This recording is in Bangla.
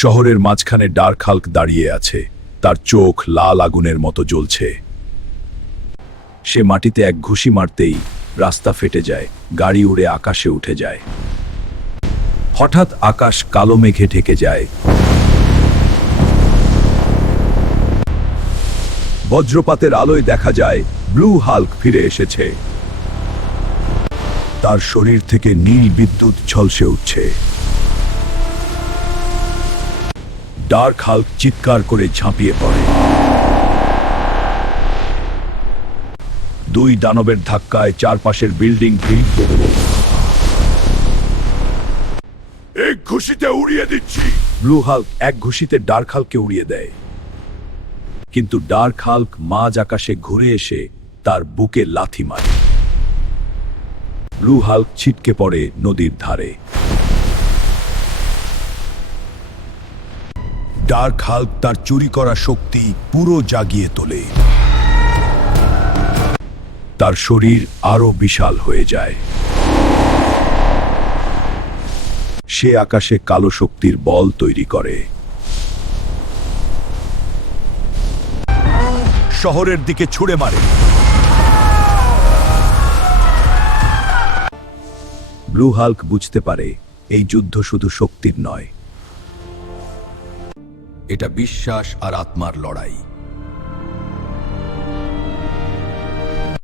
শহরের মাঝখানে ডার্ক হাল্ক দাঁড়িয়ে আছে, তার চোখ লাল আগুনের মতো জ্বলছে। সে মাটিতে এক ঘুষি মারতেই রাস্তা ফেটে যায়, গাড়ি উড়ে আকাশে উঠে যায়। হঠাৎ আকাশ কালো মেঘে ঢেকে যায়। বজ্রপাতের আলোয় দেখা যায় ব্লু হাল্ক ফিরে এসেছে। তার শরীর থেকে নীল বিদ্যুৎ ঝলসে উঠছে। ডার্ক হাল্ক চিৎকার করে ঝাঁপিয়ে পড়ে। দুই দানবের ধাক্কায় চারপাশের বিল্ডিং ভেঙে এক ঘুষিতে উড়িয়ে দিচ্ছি। ব্লু হাল্ক এক ঘুষিতে ডার্ক হাল্ককে উড়িয়ে দেয়, কিন্তু ডার্ক হাল্ক মাঝ আকাশে ঘুরে এসে তার বুকে লাথি মারে। ব্লু হাল্ক ছিটকে পড়ে নদীর ধারে। ডার্ক হাল্ক তার চুরি করা শক্তি পুরো জাগিয়ে তোলে। তার শরীর আরো বিশাল হয়ে যায়। সে আকাশে কালো শক্তির বল তৈরি করে। শহরের দিকে ছুড়ে মারে। ব্লু হাল্ক বুঝতে পারে এই যুদ্ধ শুধু শক্তির নয়, এটা বিশ্বাস আর আত্মার লড়াই।